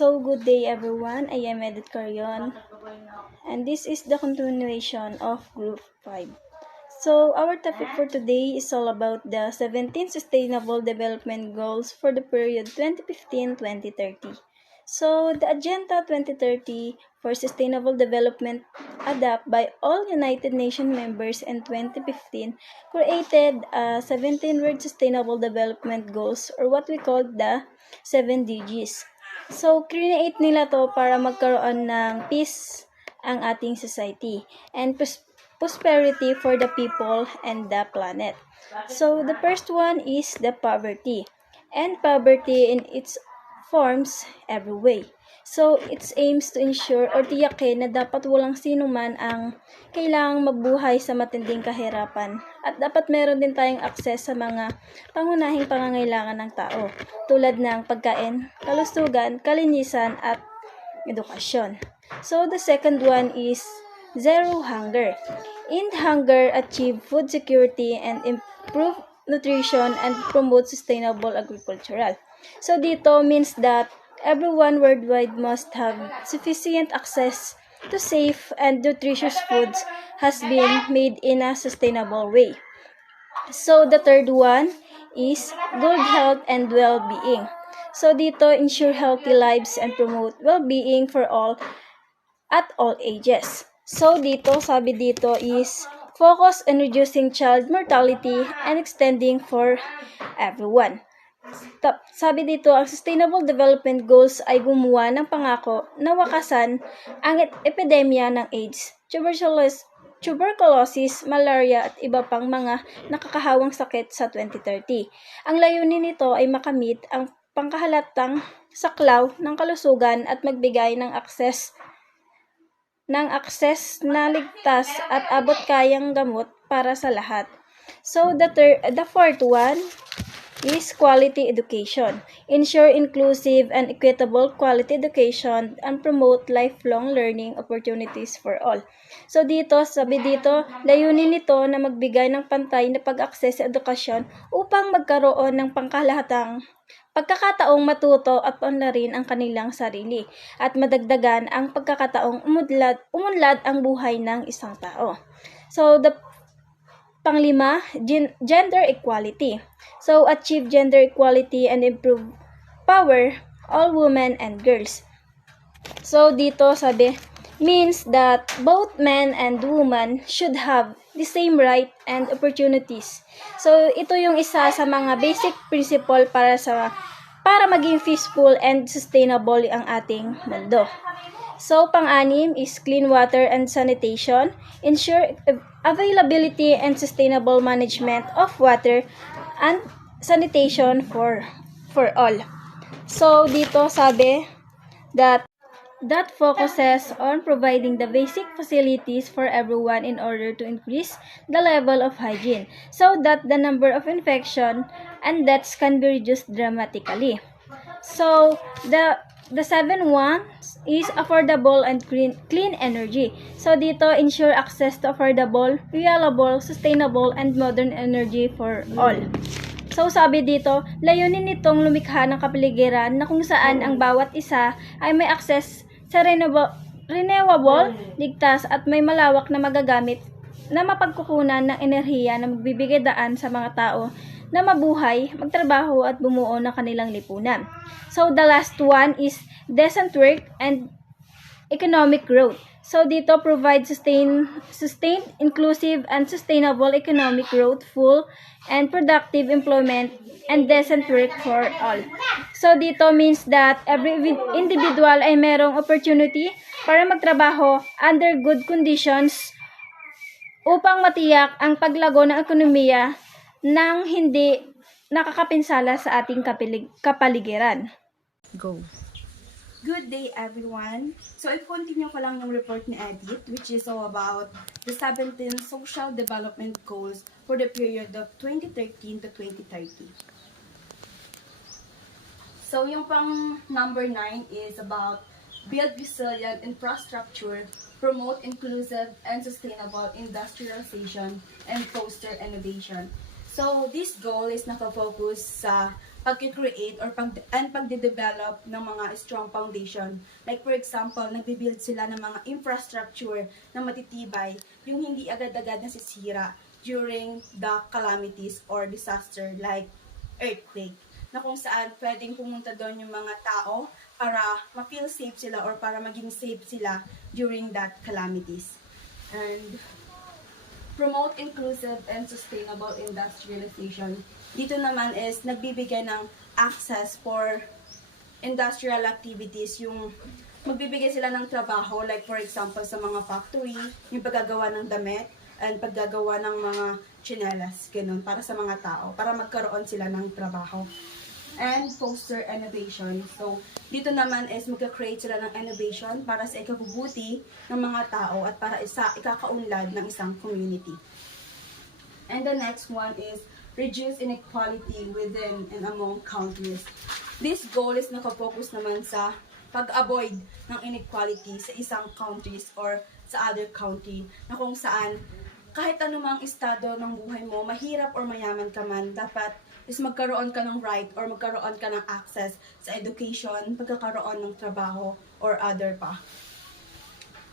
So, good day everyone. I am Edith Carion, and this is the continuation of Group 5. So, our topic for today is all about the 17 Sustainable Development Goals for the period 2015-2030. So, the Agenda 2030 for Sustainable Development, adopted by all United Nations members in 2015, created 17 Sustainable Development Goals, or what we call the 7 DGs. So, create nila to para magkaroon ng peace ang ating society and prosperity for the people and the planet. So, the first one is the poverty. And poverty in its forms every way. So, it aims to ensure or tiyakin na dapat walang sino man ang kailangang mabuhay sa matinding kahirapan. At dapat meron din tayong akses sa mga pangunahing pangangailangan ng tao, tulad ng pagkain, kalusugan, kalinisan, at edukasyon. So, the second one is zero hunger. End hunger, achieve food security, and improve nutrition and promote sustainable agricultural. So, dito means that everyone worldwide must have sufficient access to safe and nutritious foods has been made in a sustainable way. So, the third one is good health and well-being. So, dito, ensure healthy lives and promote well-being for all at all ages. So, dito, sabi dito is focus on reducing child mortality and extending for everyone. Sabi dito, ang Sustainable Development Goals ay gumawa ng pangako na wakasan ang epidemya ng AIDS, tuberculosis, malaria at iba pang mga nakakahawang sakit sa 2030. Ang layunin nito ay makamit ang pangkahalatang saklaw ng kalusugan at magbigay ng akses na ligtas at abot kayang gamot para sa lahat. So, the fourth one is quality education. Ensure inclusive and equitable quality education and promote lifelong learning opportunities for all. So dito, sabi dito, layunin nito na magbigay ng pantay na pag-akses sa edukasyon upang magkaroon ng pangkalahatang pagkakataong matuto at unlarin ang kanilang sarili at madagdagan ang pagkakataong umunlad ang buhay ng isang tao. So the panglima, gender equality. So, achieve gender equality and improve power all women and girls. So, dito sabi, means that both men and women should have the same right and opportunities. So, ito yung isa sa mga basic principle para maging peaceful and sustainable ang ating mundo. So, pang-anim is clean water and sanitation. Ensure availability and sustainable management of water and sanitation for all. So, dito sabi that focuses on providing the basic facilities for everyone in order to increase the level of hygiene so that the number of infection and deaths can be reduced dramatically. So, the seven ones is affordable and clean energy. So, dito, ensure access to affordable, reliable, sustainable, and modern energy for all. So, sabi dito, layunin nitong lumikha ng kapaligiran na kung saan ang bawat isa ay may access sa renewable, ligtas, at may malawak na magagamit na mapagkukunan ng enerhiya na magbibigay daan sa mga tao na mabuhay, magtrabaho at bumuo ng kanilang lipunan. So, the last one is decent work and economic growth. So, dito provide sustained, inclusive, and sustainable economic growth, full and productive employment, and decent work for all. So, dito means that every individual ay merong opportunity para magtrabaho under good conditions upang matiyak ang paglago ng ekonomiya nang hindi nakakapinsala sa ating kapaligiran. Go. Good day, everyone. So, i-continue ko lang yung report ni Edith, which is all about the 17 Social Development Goals for the period of 2013 to 2030. So, yung pang number 9 is about build resilient infrastructure, promote inclusive and sustainable industrialization, and foster innovation. So, this goal is nakafocus sa pag-create and pagde-develop ng mga strong foundation. Like for example, nagbi-build sila ng mga infrastructure na matitibay, yung hindi agad-agad nasisira during the calamities or disaster like earthquake, na kung saan pwedeng pumunta doon yung mga tao para ma-feel safe sila or para maging safe sila during that calamities. And promote inclusive and sustainable industrialization. Dito naman is nagbibigay ng access for industrial activities, yung magbibigay sila ng trabaho, like for example sa mga factory, yung paggagawa ng damit, and paggagawa ng mga tsinelas, ganun, para sa mga tao, para magkaroon sila ng trabaho. And foster innovation. So, dito naman is magka-create sila ng innovation para sa ikabubuti ng mga tao at para sa ikakaunlad ng isang community. And the next one is reduce inequality within and among countries. This goal is nakafocus naman sa pag-avoid ng inequality sa isang countries or sa other country, na kung saan kahit anumang estado ng buhay mo, mahirap or mayaman ka man, dapat is magkaroon ka ng right or magkaroon ka ng access sa education, pagkakaroon ng trabaho, or other pa.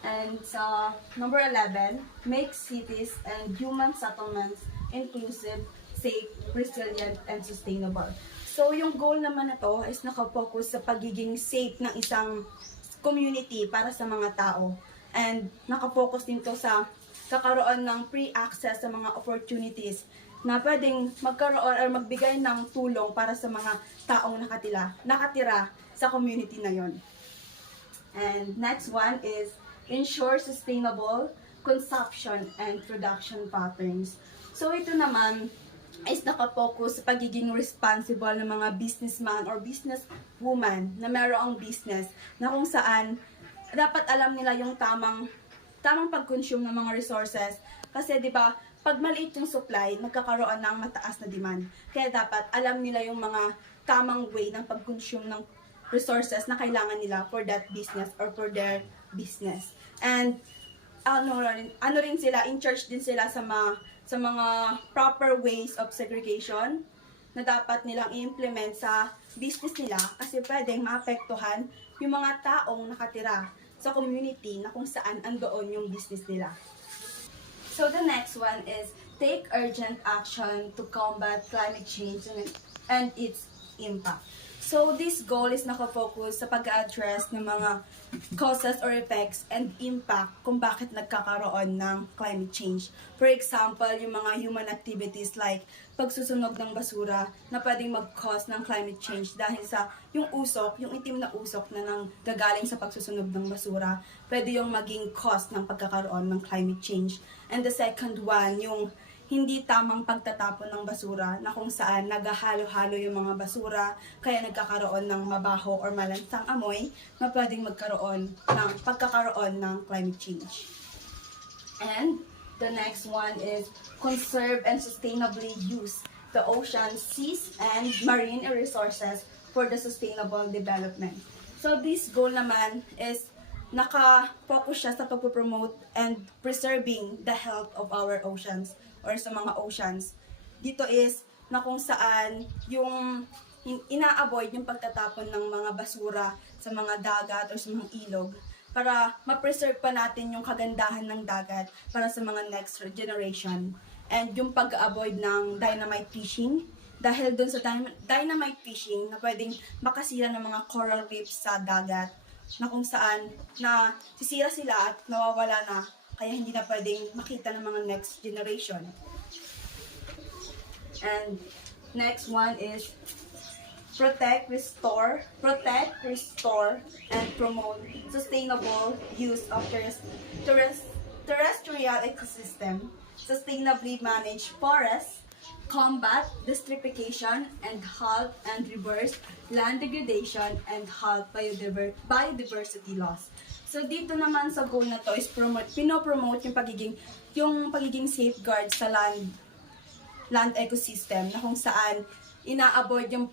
And sa number 11, make cities and human settlements inclusive, safe, resilient, and sustainable. So, yung goal naman na to is nakafocus sa pagiging safe ng isang community para sa mga tao. And nakafocus din to sa kakaroon ng free access sa mga opportunities na pwedeng magkaroon or magbigay ng tulong para sa mga taong nakatira sa community na yon. And next one is ensure sustainable consumption and production patterns. So ito naman is nakafocus sa pagiging responsible ng mga businessman or businesswoman na mayroong business, na kung saan dapat alam nila yung tamang pag-consume ng mga resources. Kasi 'di ba, pag maliit yung supply, magkakaroon ng mataas na demand. Kaya dapat alam nila yung mga tamang way ng pag-consume ng resources na kailangan nila for that business or for their business. And ano rin sila, in charge din sila sa mga proper ways of segregation na dapat nilang i-implement sa business nila, kasi pwedeng maapektuhan yung mga taong nakatira sa community na kung saan andoon yung business nila. So the next one is take urgent action to combat climate change and its impact. So this goal is nakafocus sa pag-address ng mga causes or effects and impact kung bakit nagkakaroon ng climate change. For example, yung mga human activities like pagsusunog ng basura na pwedeng mag-cause ng climate change dahil sa yung itim na usok na nang gagaling sa pagsusunog ng basura, pwede yung maging cause ng pagkakaroon ng climate change. And the second one, yung hindi tamang pagtatapon ng basura, na kung saan naghahalo-halo yung mga basura, kaya nagkakaroon ng mabaho or malansang amoy na pwedeng pagkakaroon ng climate change. And the next one is conserve and sustainably use the oceans, seas, and marine resources for the sustainable development. So this goal naman is naka-focus siya sa pag-promote and preserving the health of our oceans or sa mga oceans. Dito is na kung saan yung ina-avoid yung pagtatapon ng mga basura sa mga dagat o sa mga ilog para ma-preserve pa natin yung kagandahan ng dagat para sa mga next generation. And yung pag-avoid ng dynamite fishing, dahil dun sa dynamite fishing na pwedeng makasira ng mga coral reefs sa dagat, na kung saan na sisira sila at nawawala na, kaya hindi na pwedeng makita ng mga next generation. And next one is protect, restore, and promote sustainable use of terrestrial ecosystem, sustainably manage forests, combat desertification, and halt and reverse land degradation, and halt biodiversity loss. So dito naman sa goal na to is pinopromote yung pagiging safeguard sa land ecosystem, na kung saan ina-avoid yung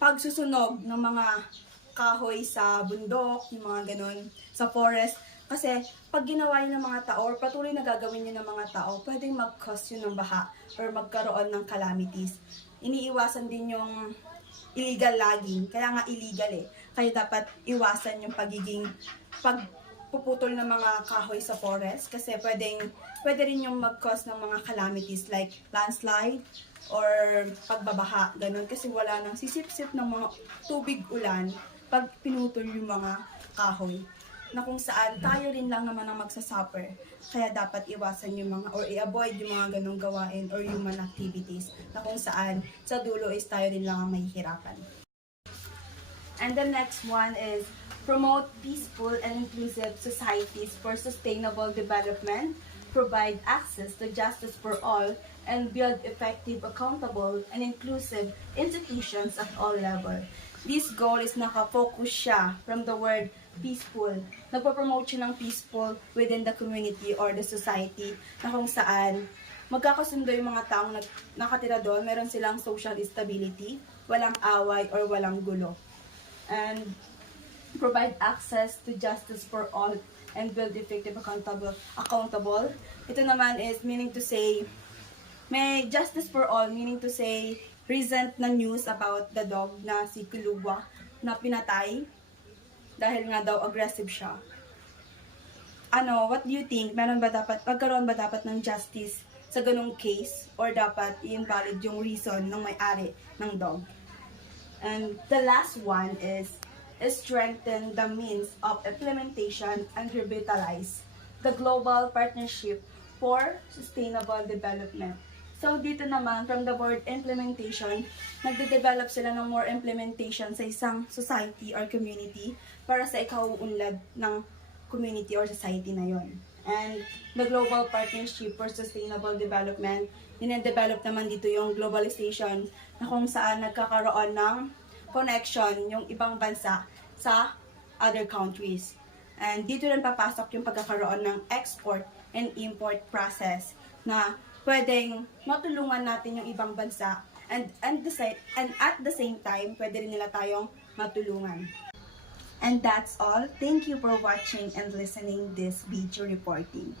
pagsusunog ng mga kahoy sa bundok, yung mga ganun, sa forest. Kasi pag ginawa yun ng mga tao or patuloy na gagawin yun ng mga tao, pwedeng mag-cause yun ng baha or magkaroon ng calamities. Iniiwasan din yung illegal logging. Kaya nga illegal eh. Kaya dapat iwasan yung pagpuputol ng mga kahoy sa forest kasi pwede rin yung mag-cause ng mga calamities like landslide or pagbabaha, ganun. Kasi wala nang sisip-sip ng mga tubig ulan pag pinutol yung mga kahoy na kung saan tayo rin lang naman ang magsasuffer. Kaya dapat iwasan yung mga or i-avoid yung mga ganong gawain or human activities na kung saan sa dulo is tayo rin lang ang mahihirapan. And the next one is promote peaceful and inclusive societies for sustainable development, provide access to justice for all, and build effective, accountable, and inclusive institutions at all levels. This goal is nakafocus siya from the word peaceful. Nagpo-promote siya ng peaceful within the community or the society na kung saan magkakasundo yung mga taong nakatira doon, meron silang social stability, walang away or walang gulo. And provide access to justice for all and build effective, accountable. Ito naman is meaning to say, may justice for all, meaning to say, recent na news about the dog na si Kuluwa na pinatay dahil nga daw aggressive siya. What do you think? Magkaroon ba dapat ng justice sa ganung case or dapat i-invalid yung reason ng may-ari ng dog? And the last one is strengthen the means of implementation and revitalize the global partnership for sustainable development. So, dito naman, from the word implementation, nagde-develop sila ng more implementation sa isang society or community para sa ikauunlad ng community or society na yon. And the Global Partnership for Sustainable Development, dinedevelop naman dito yung globalization na kung saan nagkakaroon ng connection yung ibang bansa sa other countries. And dito rin papasok yung pagkakaroon ng export and import process na pwedeng matulungan natin yung ibang bansa and at the same time, pwede rin nila tayong matulungan. And that's all. Thank you for watching and listening this video reporting.